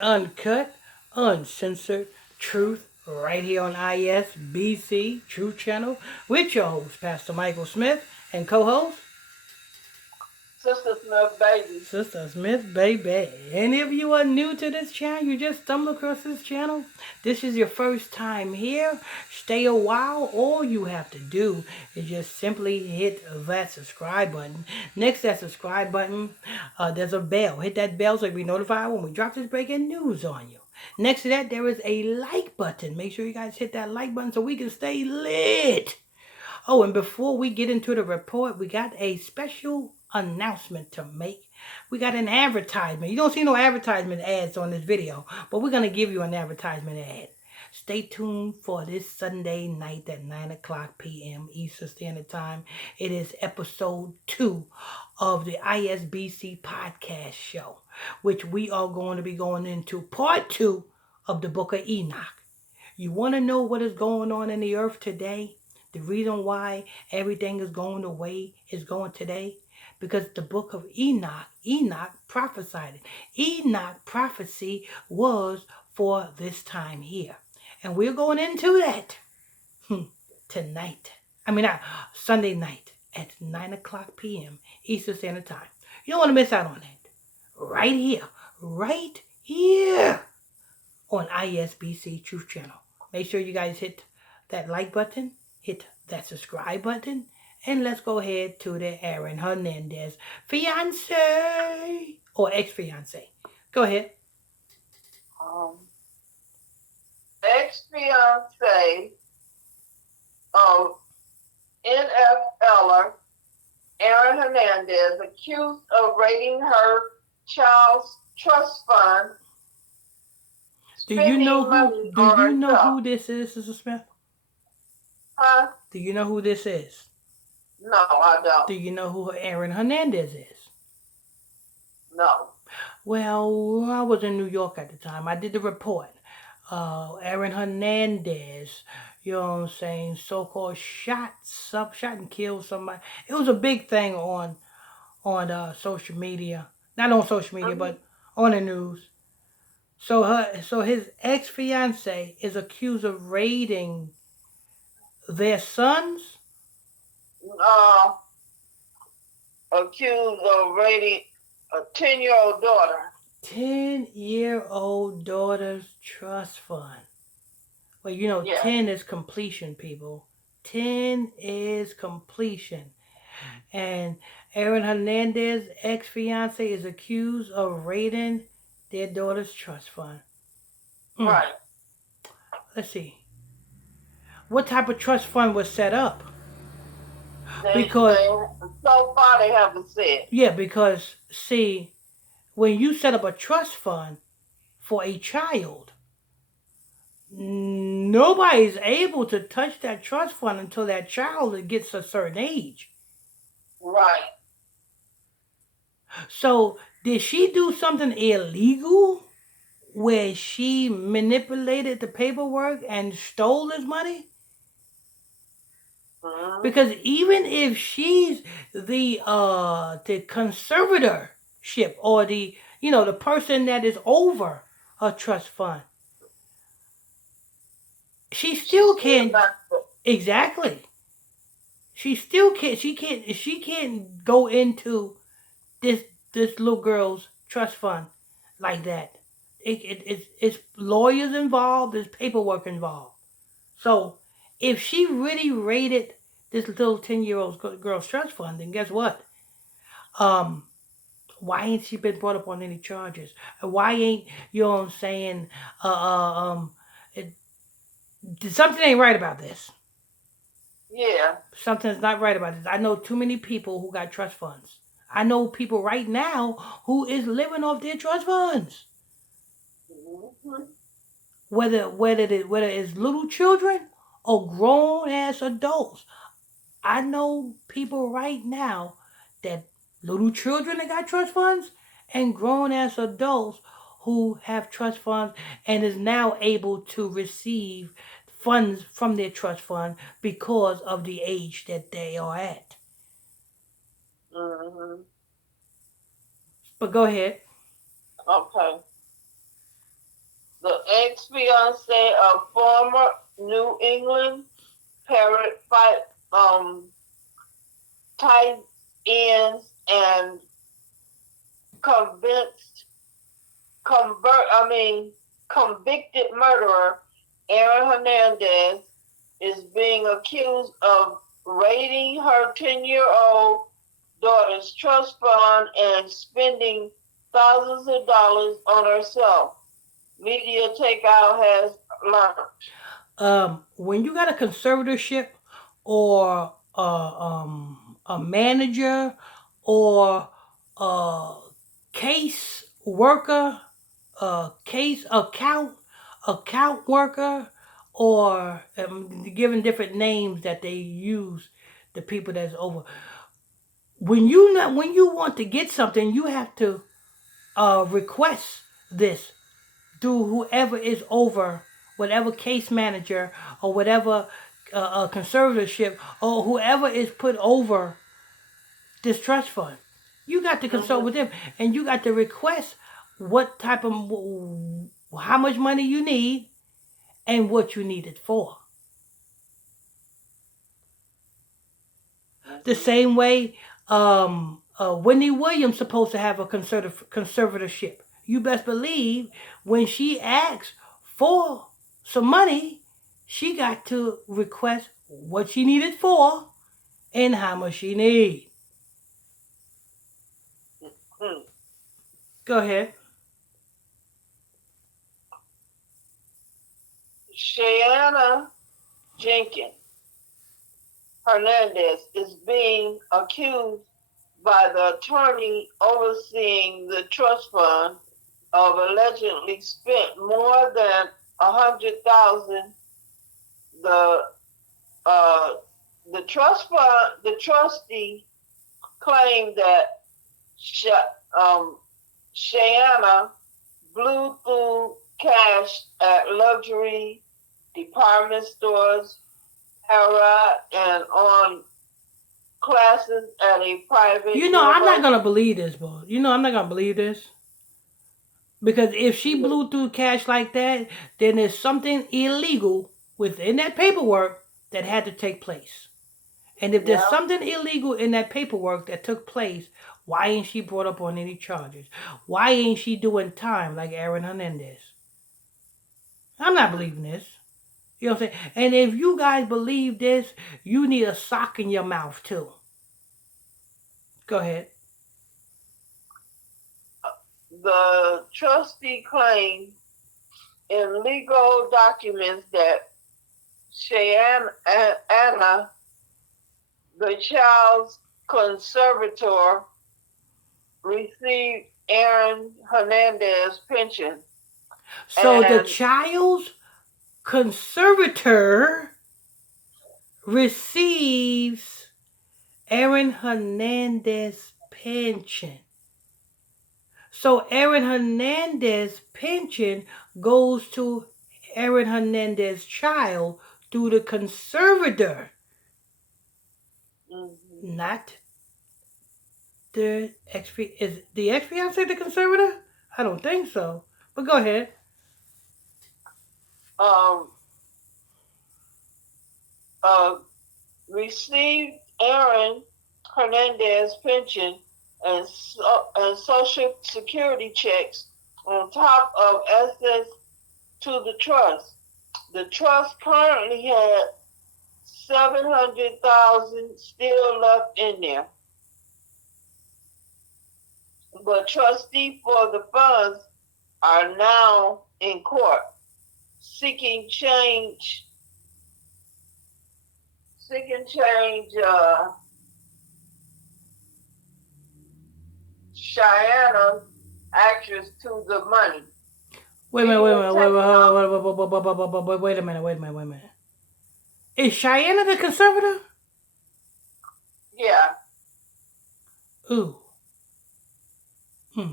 Uncut, uncensored truth right here on ISBC Truth Channel with your host, Pastor Michael Smith, and co-host, Sister Smith, baby. Sister Smith, baby. Any of you are new to this channel, you just stumbled across this channel, this is your first time here, stay a while. All you have to do is just simply hit that subscribe button. Next to that subscribe button, there's a bell. Hit that bell so you'll be notified when we drop this breaking news on you. Next to that, there is a like button. Make sure you guys hit that like button so we can stay lit. Oh, and before we get into the report, we got a special announcement to make. We got an advertisement. You don't see no advertisement ads on this video, but we're going to give you an advertisement ad. Stay tuned for this Sunday night at 9 o'clock p.m. Eastern Standard Time. It is episode 2 of the ISBC podcast show, which we are going to be going into part 2 of the book of Enoch. You want to know what is going on in the earth today? The reason why everything is going the way it's going today? Because the book of Enoch prophesied it. Enoch prophecy was for this time here. And we're going into that tonight. Sunday night at 9 o'clock p.m. Eastern Standard Time. You don't want to miss out on it. Right here on ISBC Truth Channel. Make sure you guys hit that like button, hit that subscribe button, and let's go ahead to the Aaron Hernandez fiance or ex-fiance. Go ahead. Um, Ex-fiance of NFLer Aaron Hernandez accused of raiding her child's trust fund, Do you know spending money on who herself. this is, Sister Smith? Huh? Do you know who this is? No, I don't. Do you know who Aaron Hernandez is? No. Well, I was in New York at the time. I did the report. Aaron Hernandez, you know what I'm saying, so-called shot and killed somebody. It was a big thing on social media. Not on social media, Mm-hmm. but on the news. So his ex-fiance is accused of raiding their sons. Uh, Accused of raiding a 10-year-old daughter. 10-year-old daughter's trust fund. Well, Yes. 10 is completion, people. 10 is completion. And Aaron Hernandez, ex-fiance, is accused of raiding their daughter's trust fund. Right. Let's see. What type of trust fund was set up? Because so far they haven't said. Yeah, because see, when you set up a trust fund for a child, nobody's able to touch that trust fund until that child gets a certain age. Right. So, did she do something illegal where she manipulated the paperwork and stole his money? Mm-hmm. Because even if she's the conservatorship or the person that is over her trust fund, she still can't. Exactly. She still can't. She can't go into this little girl's trust fund like that. It's lawyers involved. There's paperwork involved. So if she really raided this little 10-year-old girl's trust fund, then guess what? Why ain't she been brought up on any charges? Why ain't, you know what I'm saying? Something ain't right about this. Yeah. Something's not right about this. I know too many people who got trust funds. I know people right now who is living off their trust funds. Mm-hmm. Whether it's little children or grown ass adults. I know people right now that little children that got trust funds and grown ass adults who have trust funds and is now able to receive funds from their trust fund because of the age that they are at. Mm-hmm. But go ahead. Okay. ex-fiance of former New England Parrot fight tight ends and convinced convicted murderer Aaron Hernandez is being accused of raiding her 10-year-old daughter's trust fund and spending thousands of dollars on herself. Media takeout has learned. When you got a conservatorship or a manager or a case worker, a case account worker, or given different names that they use, the people that's over. When you want to get something, you have to request this through whoever is over, whatever case manager or whatever conservatorship or whoever is put over this trust fund. You got to consult with them, and you got to request what type of, how much money you need and what you need it for. The same way Wendy Williams supposed to have a conservatorship. You best believe when she asks for some money, she got to request what she needed for and how much she need. Go ahead. Shayanna Jenkins Hernandez is being accused by the attorney overseeing the trust fund of allegedly spent more than 100,000. The uh, the trustee claimed that Shayanna blew through cash at luxury department stores, Fruad, and on classes at a private I'm not university. gonna believe this, boy. I'm not gonna believe this. Because if she blew through cash like that, then there's something illegal within that paperwork that had to take place. And if there's Yeah. something illegal in that paperwork that took place, why ain't she brought up on any charges? Why ain't she doing time like Aaron Hernandez? I'm not believing this. You know what I'm saying? And if you guys believe this, you need a sock in your mouth too. Go ahead. The trustee claimed in legal documents that Shayanna, the child's conservator, received Aaron Hernandez pension. So the And child's conservator receives Aaron Hernandez pension. So Aaron Hernandez pension goes to Aaron Hernandez child through the conservator, not the ex. Is the ex fiance the conservator? I don't think so. But go ahead. um, uh, received Aaron Hernandez pension and Social Security checks on top of assets to the trust. The trust currently had 700,000 still left in there, but trustees for the funds are now in court seeking change. Seeking change. Shayanna actress to the money. Wait a minute, wait a minute, wait a minute. Is Shayanna the conservator? Yeah. Ooh. Hmm.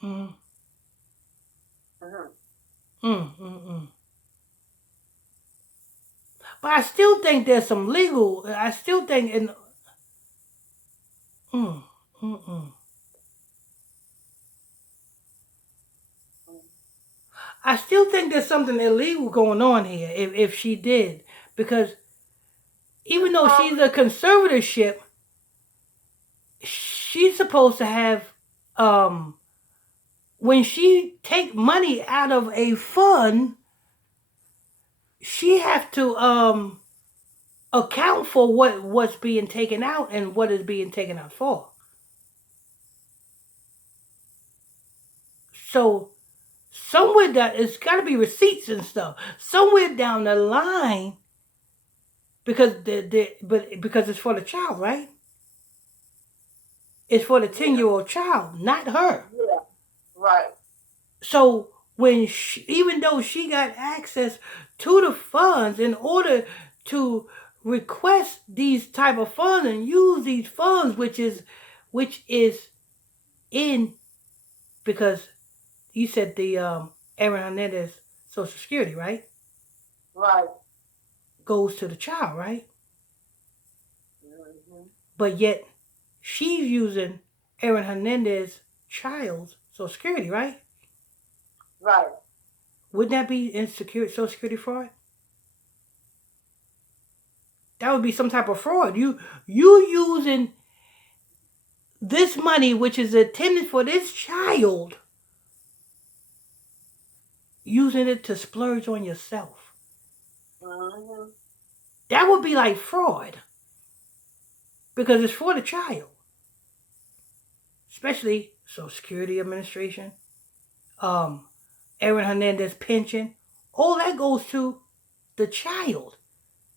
Hmm. Mm. But I still think there's some legal. I still think in. Mm. Mm. I still think there's something illegal going on here if she did. Because even though she's a conservatorship, she's supposed to have when she take money out of a fund, she have to account for what's being taken out and what is being taken out for. So somewhere that it's got to be receipts and stuff. Somewhere down the line, because because it's for the child, right? It's for the 10-year-old child, not her. Yeah. Right. So when even though she got access to the funds in order to request these type of funds and use these funds, which is in, because you said the Aaron Hernandez Social Security, right? Right. Goes to the child, right? Mm-hmm. But yet she's using Aaron Hernandez child's Social Security, right? Right. Wouldn't that be Social Security fraud? That would be some type of fraud. You using this money, which is intended for this child, using it to splurge on yourself. Mm-hmm. That would be like fraud. Because it's for the child. Especially Social Security Administration, Aaron Hernandez pension. All that goes to the child.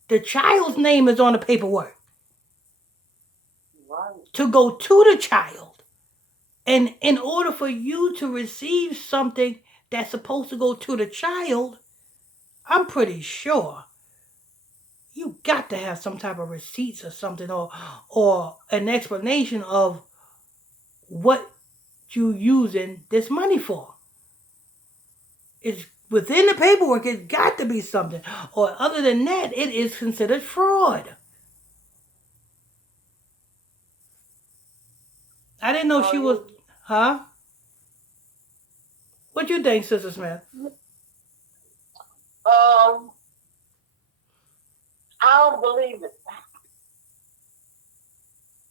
The child's name is on the paperwork. Right. To go to the child. And in order for you to receive something that's supposed to go to the child, I'm pretty sure you got to have some type of receipts or something, or an explanation of what you using this money for. It's within the paperwork. It's got to be something, or other than that, it is considered fraud. I didn't know she was, huh? What you think, Sister Smith? I don't believe it.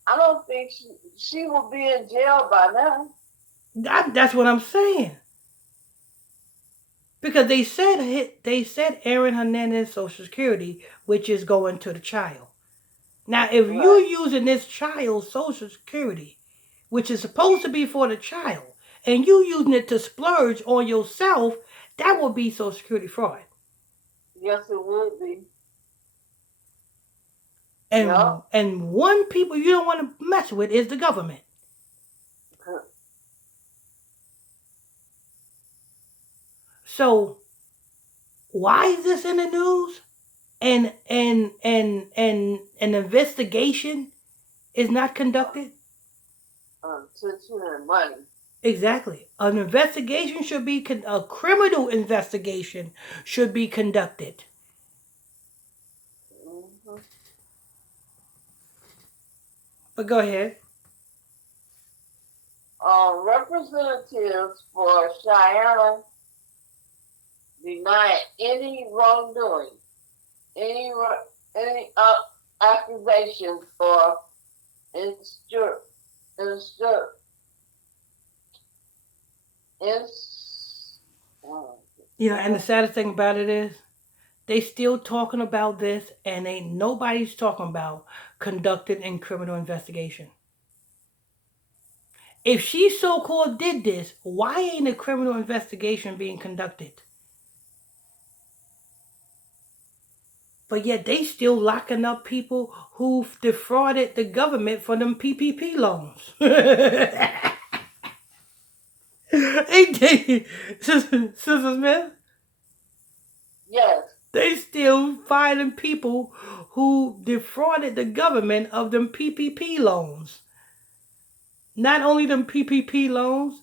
I don't think she will be in jail by now. That's what I'm saying. Because they said Aaron Hernandez Social Security, which is going to the child. Now, if you're using this child's Social Security, which is supposed to be for the child, and you using it to splurge on yourself, that would be Social Security fraud. Yes, it would be. And one people you don't want to mess with is the government. So why is this in the news? And an investigation is not conducted? Attention and money. Exactly. An investigation should be a criminal investigation should be conducted. Mm-hmm. But go ahead. Representatives for Shayanna deny any wrongdoing, any accusations or instruct. You know, and the saddest thing about it is, they still talking about this, and ain't nobody's talking about conducting a criminal investigation. If she so-called did this, why ain't a criminal investigation being conducted? But yet they still locking up people who defrauded the government for them PPP loans. Ain't they, Sister Smith? Yes. They still finding people who defrauded the government of them PPP loans. Not only them PPP loans,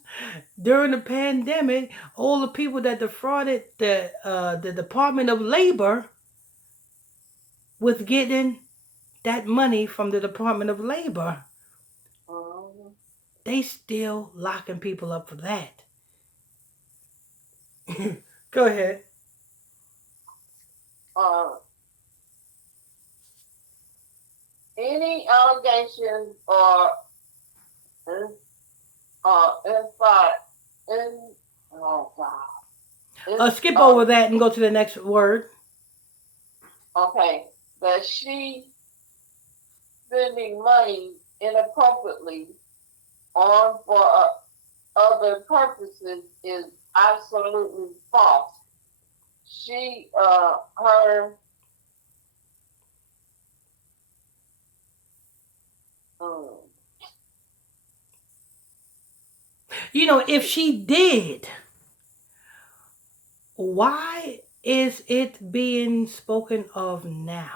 during the pandemic, all the people that defrauded the Department of Labor with getting that money from the Department of Labor, they still locking people up for that. Go ahead. Uh, any allegations or in fact, in oh God, Skip over that and go to the next word. okay, that she spending money inappropriately on for other purposes is absolutely false. She, her, um, You know, if she did, why is it being spoken of now?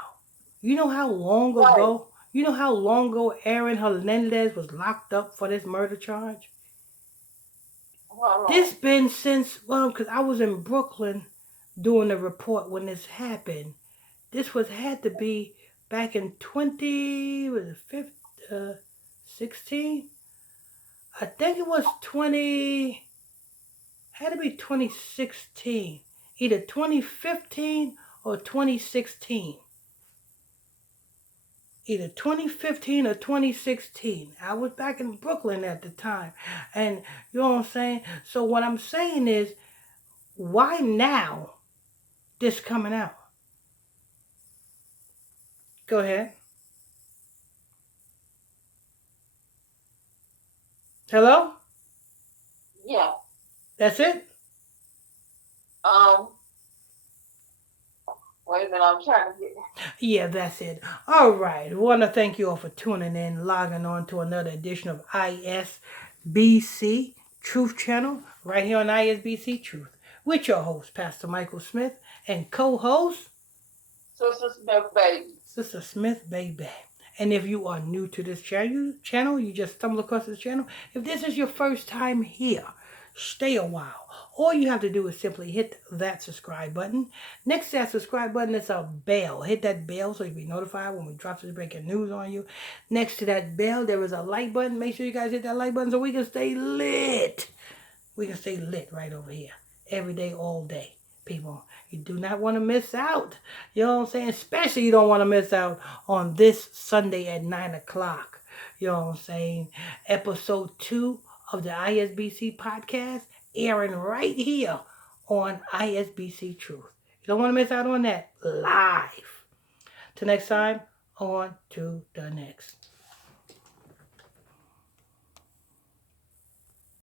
You know how long right, ago? You know how long ago Aaron Hernandez was locked up for this murder charge? hold This on, been since, well, because I was in Brooklyn doing a report when this happened. This was had to be back in 20, was it 16? I think it was 20, had to be 2016. Either 2015 or 2016. Either 2015 or 2016. I was back in Brooklyn at the time. And you know what I'm saying? So what I'm saying is, why now this coming out? Go ahead. Hello? yeah, That's it? um, wait a minute, I'm trying to get, Yeah, that's it. All right. I want to thank you all for tuning in, logging on to another edition of ISBC Truth Channel, right here on ISBC Truth, with your host, Pastor Michael Smith, and co-host, Sister Smith, baby. Sister Smith, baby. And if you are new to this channel, you just stumble across this channel. If this is your first time here, stay a while. All you have to do is simply hit that subscribe button. Next to that subscribe button is a bell. Hit that bell so you'll be notified when we drop this breaking news on you. Next to that bell, there is a like button. Make sure you guys hit that like button so we can stay lit. We can stay lit right over here. Every day, all day. People, you do not want to miss out. You know what I'm saying? Especially you don't want to miss out on this Sunday at 9 o'clock. You know what I'm saying? Episode 2 of the ISBC podcast airing right here on ISBC Truth. You don't want to miss out on that live. Till next time, on to the next.